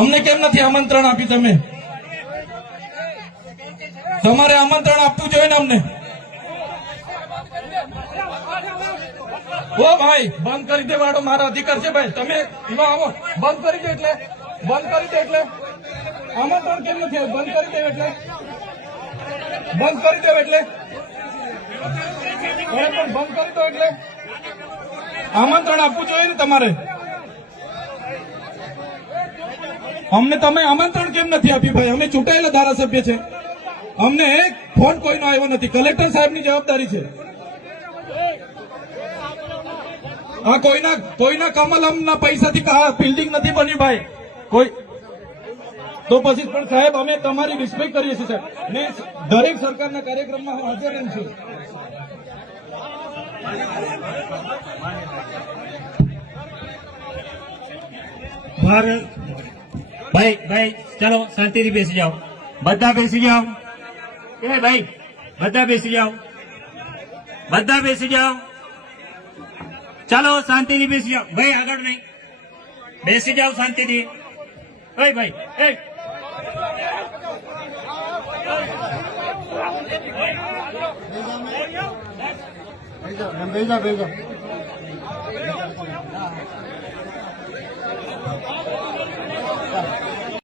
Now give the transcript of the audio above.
અમને કેમ નથી આમંત્રણ આપી? તમે તમારે આમંત્રણ આપવું જોઈએ ને અમને. ઓ ભાઈ, બંધ કરી દેવાડો, મારો અધિકાર છે ભાઈ. તમે આવો, બંધ કરી દે એટલે આમંત્રણ કેમ નથી? બંધ કરી દે એટલે બંધ કરી દો એટલે આમંત્રણ આપવું જોઈએ ને તમારે. અમને તમે આમંત્રણ કેમ નથી આપ્યું ભાઈ? અમે ચૂંટાયેલા ધારાસભ્ય છે, અમને એક ફોન કોઈનો આવ્યો નથી. કલેક્ટર સાહેબની જવાબદારી છે. આ કોઈના કમલમના પૈસાથી બિલ્ડિંગ નથી બની ભાઈ. કોઈ તો પછી પણ સાહેબ અમે તમારી રિસ્પેક્ટ કરીએ છીએ સાહેબ, ને દરેક સરકારના કાર્યક્રમમાં હું હાજર રહું છું. ભાઈ ચલો શાંતિથી બેસી જાઓ, બધા બેસી જાઓ. એ ભાઈ બધા બેસી જાઓ, બધા બેસી જાઓ. ચાલો શાંતિથી બેસી જાઓ. ભાઈ આગળ નહીં, બેસી જાઓ શાંતિથી. ઓય ભાઈ બેજા